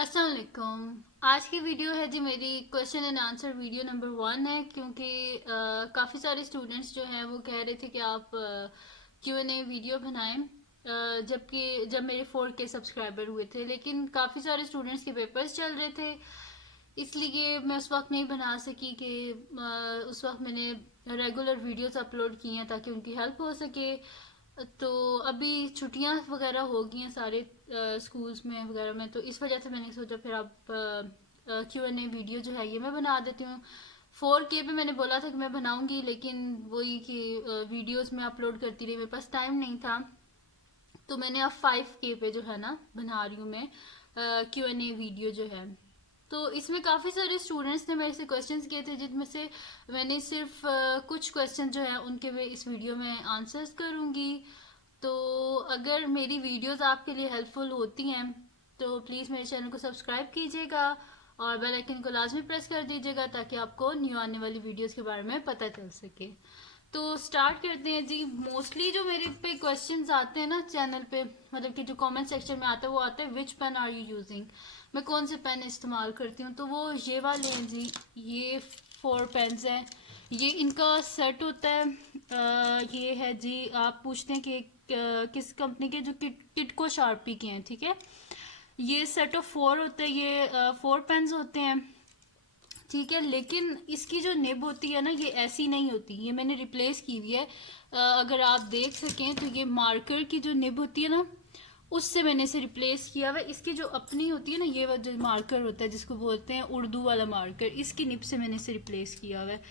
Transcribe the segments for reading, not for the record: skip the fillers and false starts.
अस्सलाम वालेकुम। आज की वीडियो है जी मेरी question and answer video number 1 है क्योंकि काफ़ी सारे स्टूडेंट्स जो हैं वो कह रहे थे कि आप Q&A वीडियो बनाएं। जबकि जब मेरे 4K सब्सक्राइबर हुए थे लेकिन काफ़ी सारे स्टूडेंट्स के पेपर्स चल रहे थे, इसलिए मैं उस वक्त नहीं बना सकी कि उस वक्त मैंने रेगुलर वीडियोस अपलोड किए हैं ताकि उनकी हेल्प हो सके। तो अभी छुट्टियां वगैरह हो गई हैं सारे स्कूल्स में वगैरह में, तो इस वजह से मैंने सोचा फिर अब Q&A वीडियो जो है ये मैं बना देती हूँ। 4K पे मैंने बोला था कि मैं बनाऊंगी, लेकिन वही कि वीडियोस में अपलोड करती रही, मेरे पास टाइम नहीं था। तो मैंने अब 5K पे जो है ना बना रही हूँ मैं Q&A वीडियो जो है। तो इसमें काफ़ी सारे स्टूडेंट्स ने मेरे से क्वेश्चंस किए थे, जिनमें से मैंने सिर्फ कुछ क्वेश्चन जो है उनके मैं इस वीडियो में आंसर्स करूँगी। तो अगर मेरी वीडियोस आपके लिए हेल्पफुल होती हैं तो प्लीज़ मेरे चैनल को सब्सक्राइब कीजिएगा और बेल आइकन को लाजमी प्रेस कर दीजिएगा ताकि आपको न्यू आने वाली वीडियोस के बारे में पता चल सके। तो स्टार्ट करते हैं जी। मोस्टली जो मेरे पे क्वेश्चंस आते हैं ना चैनल पे, मतलब कि जो कमेंट सेक्शन में आता है, वो आता है विच पेन आर यू यूजिंग, मैं कौन से पेन इस्तेमाल करती हूँ। तो वो ये वाले हैं जी, ये 4 पेन्स हैं। ये इनका सेट होता है। ये है जी, आप पूछते हैं कि किस कंपनी के, जो किटको शार्पी के हैं, ठीक है। ये सेट ऑफ 4 होते हैं, ये 4 पेन्स होते हैं, ठीक है। लेकिन इसकी जो निब होती है ना, ये ऐसी नहीं होती, ये मैंने रिप्लेस की हुई है। अगर आप देख सकें तो ये मार्कर की जो निब होती है ना, उससे मैंने इसे रिप्लेस किया हुआ है। इसकी जो अपनी होती है ना, ये जो मार्कर होता है जिसको बोलते हैं उर्दू वाला मार्कर, इसकी निब से मैंने इसे रिप्लेस किया हुआ है।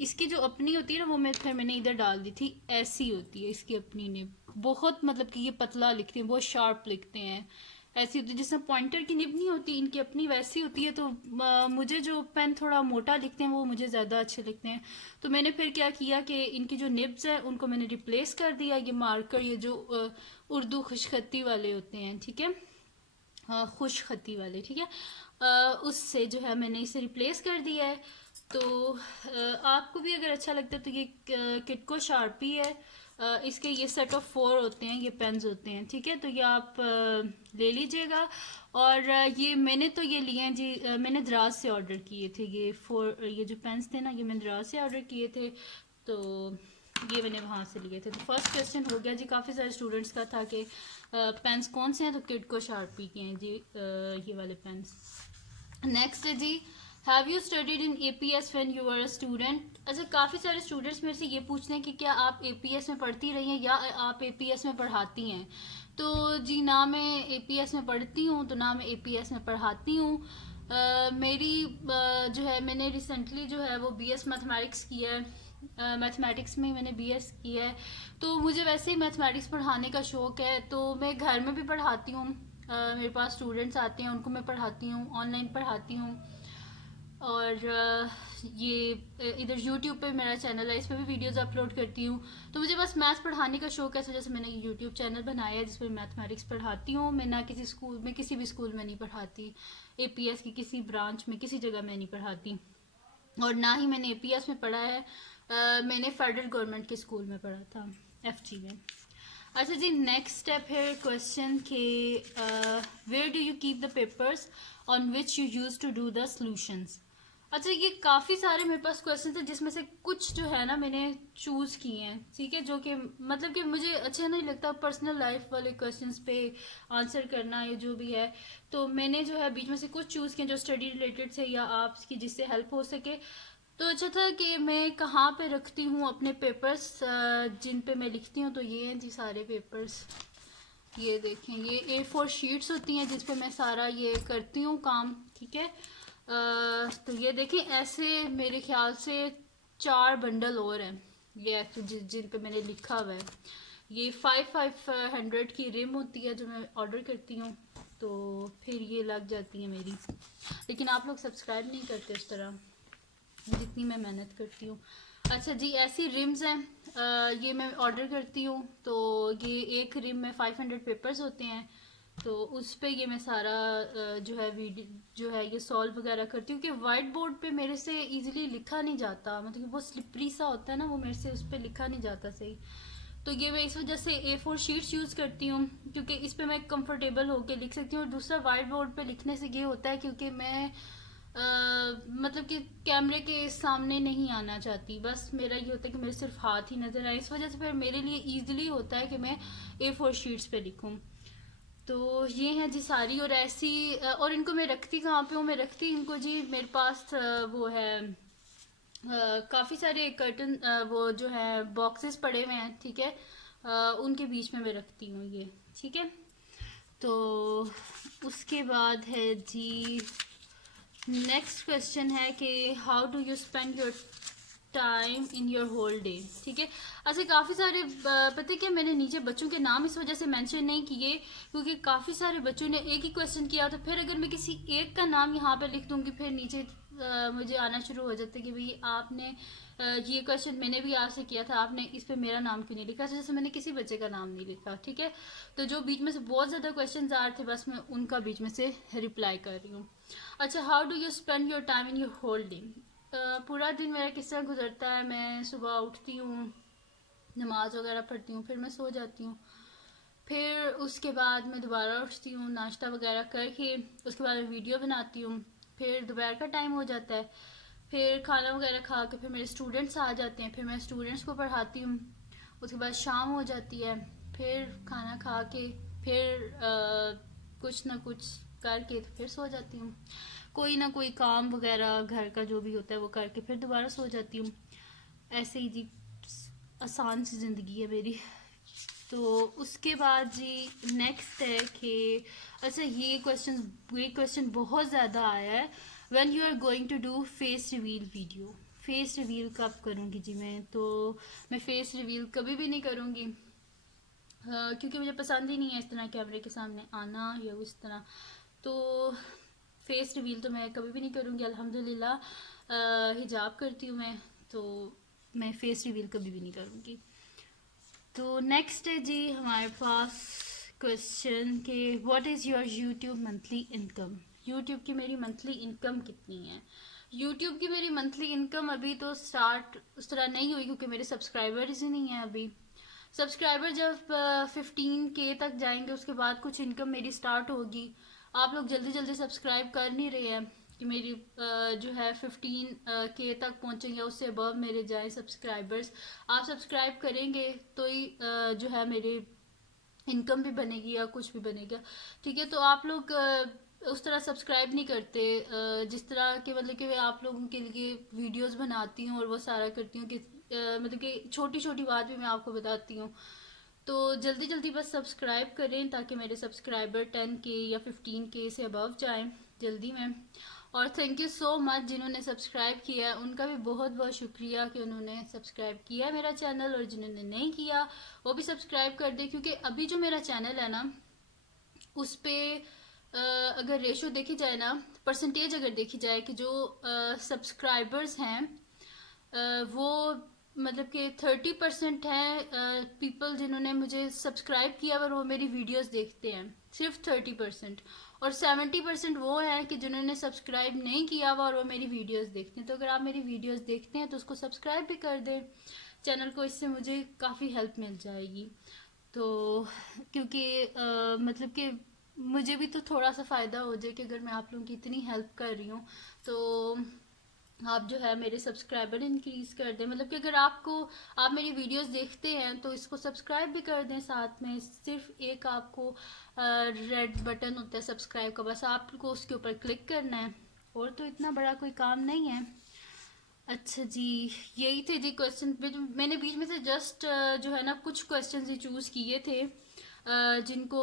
इसकी जो अपनी होती है ना, वो मैं फिर मैंने इधर डाल दी थी। ऐसी होती है इसकी अपनी निब, बहुत मतलब कि ये पतला लिखते हैं, बहुत शार्प लिखते हैं। ऐसी होती है जिसमें पॉइंटर की निब नहीं होती, इनकी अपनी वैसी होती है। तो मुझे जो पेन थोड़ा मोटा लिखते हैं वो मुझे ज़्यादा अच्छे लिखते हैं। तो मैंने फिर क्या किया कि इनकी जो निब्स है उनको मैंने रिप्लेस कर दिया। ये मार्कर, ये जो उर्दू खुशखती वाले होते हैं, ठीक है, खुशखती वाले, ठीक है, उससे जो है मैंने इसे रिप्लेस कर दिया है। तो आपको भी अगर अच्छा लगता है तो ये किटको शार्पी है। इसके ये सेट ऑफ 4 होते हैं, ये पेन्स होते हैं, ठीक है। तो ये आप ले लीजिएगा। और ये मैंने तो ये लिए हैं जी, मैंने दराज से ऑर्डर किए थे ये 4, ये जो पेन्स थे ना, ये मैंने दराज से ऑर्डर किए थे। तो ये मैंने वहाँ से लिए थे। तो फर्स्ट क्वेश्चन हो गया जी। काफ़ी सारे स्टूडेंट्स का था कि पेन्स कौन से हैं, तो किटको शार्पी के हैं जी ये वाले पेन्स। नेक्स्ट है जी, have you studied in APS when you are a student. अच्छा, काफ़ी सारे स्टूडेंट्स मेरे से ये पूछते हैं कि क्या आप APS में पढ़ती रही हैं या आप APS में पढ़ाती हैं। तो जी, ना मैं APS में पढ़ती हूँ तो ना मैं APS में पढ़ाती हूँ। मेरी जो है, मैंने रिसेंटली जो है वो BS मैथमेटिक्स किया है। मैथमेटिक्स में मैंने BS किया है। तो मुझे वैसे ही मैथमेटिक्स पढ़ाने का शौक़ है, तो मैं घर में भी पढ़ाती हूँ। मेरे पास स्टूडेंट्स आते हैं, उनको मैं पढ़ाती हूँ, ऑनलाइन पढ़ाती हूँ। और ये इधर यूट्यूब पे मेरा चैनल है, इस पर भी वीडियोस अपलोड करती हूँ। तो मुझे बस मैथ्स पढ़ाने का शौक है, इस वजह से मैंने यूट्यूब चैनल बनाया है जिस पर मैथमेटिक्स पढ़ाती हूँ। मैं ना किसी स्कूल में, किसी भी स्कूल में नहीं पढ़ाती। APS की किसी ब्रांच में, किसी जगह मैं नहीं पढ़ाती। और ना ही मैंने APS में पढ़ा है। मैंने फेडरल गवर्नमेंट के स्कूल में पढ़ा था, FG में। अच्छा जी, नेक्स्ट स्टेप है क्वेश्चन के where do you keep the papers on which you use to do the solutions. अच्छा, ये काफ़ी सारे मेरे पास क्वेश्चन थे जिसमें से कुछ जो है ना मैंने चूज़ किए हैं, ठीक है, जो कि मतलब कि मुझे अच्छा नहीं लगता पर्सनल लाइफ वाले क्वेश्चंस पे आंसर करना या जो भी है। तो मैंने जो है बीच में से कुछ चूज़ किए जो स्टडी रिलेटेड थे या आपकी जिससे हेल्प हो सके। तो अच्छा था कि मैं कहाँ पे रखती हूँ अपने पेपर्स जिन पे मैं लिखती हूँ। तो ये हैं जी सारे पेपर्स, ये देखें, ये A4 शीट्स होती हैं जिस पे मैं सारा ये करती हूँ काम, ठीक है। तो ये देखें, ऐसे मेरे ख्याल से 4 बंडल और हैं ये तो जिन पे मैंने लिखा हुआ है। ये 500 की रिम होती है जो मैं ऑर्डर करती हूँ, तो फिर ये लग जाती है मेरी। लेकिन आप लोग सब्सक्राइब नहीं करते इस तरह जितनी मैं मेहनत करती हूँ। अच्छा जी, ऐसी रिम्स हैं, ये मैं ऑर्डर करती हूँ। तो ये एक रिम में 500 पेपर्स होते हैं। तो उस पे ये मैं सारा जो है वीडियो जो है ये सॉल्व वगैरह करती हूँ कि वाइट बोर्ड पे मेरे से इजीली लिखा नहीं जाता, मतलब कि बहुत स्लिपरी सा होता है ना वो, मेरे से उस पर लिखा नहीं जाता सही। तो ये मैं इस वजह से A4 शीट्स यूज़ करती हूँ क्योंकि इस पे मैं कंफर्टेबल होकर लिख सकती हूँ। और दूसरा वाइट बोर्ड पे लिखने से ये होता है क्योंकि मैं मतलब कि कैमरे के सामने नहीं आना चाहती, बस मेरा ये होता है कि मेरे सिर्फ हाथ ही नज़र आए, इस वजह से फिर मेरे लिए ईजिली होता है कि मैं A4 शीट्स पे लिखूँ। तो ये हैं जी सारी। और ऐसी और इनको मैं रखती कहाँ पे हूँ, मैं रखती इनको जी मेरे पास वो है काफ़ी सारे कर्टन वो जो है बॉक्सेस पड़े हुए हैं, ठीक है, उनके बीच में मैं रखती हूँ ये, ठीक है। तो उसके बाद है जी नेक्स्ट क्वेश्चन है कि how do you spend your time in your whole day, ठीक है। अच्छा काफ़ी सारे पता है क्या, मैंने नीचे बच्चों के नाम इस वजह से मेंशन नहीं किए क्योंकि काफ़ी सारे बच्चों ने एक ही क्वेश्चन किया, तो फिर अगर मैं किसी एक का नाम यहाँ पे लिख दूंगी फिर नीचे मुझे आना शुरू हो जाता है कि भाई आपने ये क्वेश्चन मैंने भी आपसे किया था, आपने इस पे मेरा नाम क्यों नहीं लिखा, जैसे मैंने किसी बच्चे का नाम नहीं लिखा, ठीक है। तो जो बीच में से बहुत ज़्यादा क्वेश्चन आ रहे थे बस मैं उनका बीच में से रिप्लाई कर रही हूँ। अच्छा, how do you spend your time in your whole day, पूरा दिन मेरा किस तरह गुजरता है। मैं सुबह उठती हूँ, नमाज वगैरह पढ़ती हूँ, फिर मैं सो जाती हूँ, फिर उसके बाद मैं दोबारा उठती हूँ, नाश्ता वगैरह करके उसके बाद मैं वीडियो बनाती हूँ, फिर दोपहर का टाइम हो जाता है, फिर खाना वगैरह खा के फिर मेरे स्टूडेंट्स आ जाते हैं, फिर मैं स्टूडेंट्स को पढ़ाती हूँ, उसके बाद शाम हो जाती है, फिर खाना खा के फिर कुछ ना कुछ करके तो फिर सो जाती हूँ, कोई ना कोई काम वगैरह घर का जो भी होता है वो करके फिर दोबारा सो जाती हूँ। ऐसे ही जी आसान सी ज़िंदगी है मेरी। तो उसके बाद जी नेक्स्ट है कि अच्छा ये क्वेश्चन बहुत ज़्यादा आया है, when you are going to do face reveal video, face reveal कब करूँगी जी मैं, तो मैं फेस रिवील कभी भी नहीं करूँगी क्योंकि मुझे पसंद ही नहीं है इस तरह कैमरे के सामने आना या उस तरह। तो फेस रिवील तो मैं कभी भी नहीं करूँगी, अल्हम्दुलिल्लाह हिजाब करती हूँ मैं, तो मैं फेस रिवील कभी भी नहीं करूँगी। तो नेक्स्ट है जी हमारे पास क्वेश्चन के what is your YouTube monthly income, YouTube की मेरी मंथली इनकम कितनी है। यूट्यूब की मेरी मंथली इनकम अभी तो स्टार्ट उस तरह नहीं हुई क्योंकि मेरे सब्सक्राइबर्स ही नहीं है अभी। सब्सक्राइबर जब 15K तक जाएंगे उसके बाद कुछ इनकम मेरी स्टार्ट होगी। आप लोग जल्दी जल्दी सब्सक्राइब कर नहीं रहे हैं कि मेरी जो है 15K तक पहुंचेंगे, उससे अबव मेरे जाए सब्सक्राइबर्स। आप सब्सक्राइब करेंगे तो ही जो है मेरी इनकम भी बनेगी या कुछ भी बनेगा, ठीक है। तो आप लोग उस तरह सब्सक्राइब नहीं करते जिस तरह के मतलब कि मैं आप लोगों के लिए वीडियोस बनाती हूँ और वो सारा करती हूँ कि मतलब कि छोटी छोटी बात भी मैं आपको बताती हूँ। तो जल्दी जल्दी बस सब्सक्राइब करें ताकि मेरे सब्सक्राइबर 10K या 15K से अबव जाएं जल्दी में। और थैंक यू सो मच जिन्होंने सब्सक्राइब किया है, उनका भी बहुत बहुत शुक्रिया कि उन्होंने सब्सक्राइब किया मेरा चैनल, और जिन्होंने नहीं किया वो भी सब्सक्राइब कर दे क्योंकि अभी जो मेरा चैनल है ना उस पर अगर रेशो देखी जाए ना, परसेंटेज अगर देखी जाए कि जो सब्सक्राइबर्स हैं वो मतलब कि 30% है पीपल जिन्होंने मुझे सब्सक्राइब किया और वो मेरी वीडियोस देखते हैं, सिर्फ 30%। और 70% वो है कि जिन्होंने सब्सक्राइब नहीं किया हुआ और वो मेरी वीडियोस देखते हैं। तो अगर आप मेरी वीडियोस देखते हैं तो उसको सब्सक्राइब भी कर दें चैनल को, इससे मुझे काफ़ी हेल्प मिल जाएगी। तो क्योंकि मतलब कि मुझे भी तो थोड़ा सा फ़ायदा हो जाए कि अगर मैं आप लोगों की इतनी हेल्प कर रही हूँ तो आप जो है मेरे सब्सक्राइबर इंक्रीज कर दें। मतलब कि अगर आप मेरी वीडियोस देखते हैं तो इसको सब्सक्राइब भी कर दें साथ में। सिर्फ एक आपको रेड बटन होता है सब्सक्राइब का, बस आपको उसके ऊपर क्लिक करना है और तो इतना बड़ा कोई काम नहीं है। अच्छा जी, यही थे जी क्वेश्चन। मैंने बीच में से जस्ट जो है ना कुछ क्वेश्चन ही चूज़ किए थे जिनको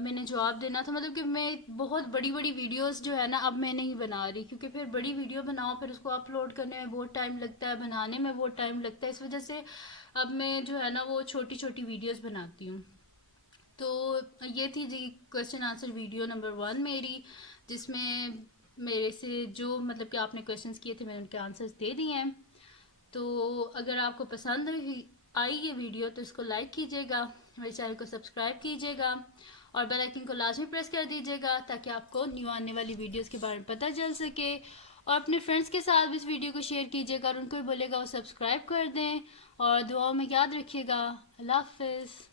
मैंने जवाब देना था। मतलब कि मैं बहुत बड़ी बड़ी वीडियोस जो है ना अब मैं नहीं बना रही क्योंकि फिर बड़ी वीडियो बनाओ फिर उसको अपलोड करने में बहुत टाइम लगता है, बनाने में बहुत टाइम लगता है, इस वजह से अब मैं जो है ना वो छोटी छोटी वीडियोस बनाती हूँ। तो ये थी जी क्वेश्चन आंसर वीडियो नंबर 1 मेरी, जिसमें मेरे से जो मतलब कि आपने क्वेश्चंस किए थे मैंने उनके आंसर्स दे दिए हैं। तो अगर आपको पसंद आई ये वीडियो तो इसको लाइक कीजिएगा, मेरे चैनल को सब्सक्राइब कीजिएगा और बेल आइकन को लाजमी प्रेस कर दीजिएगा ताकि आपको न्यू आने वाली वीडियोस के बारे में पता चल सके। और अपने फ्रेंड्स के साथ भी इस वीडियो को शेयर कीजिएगा और उनको भी बोलेगा वो सब्सक्राइब कर दें और दुआओं में याद रखिएगा। अल्लाह हाफिज़।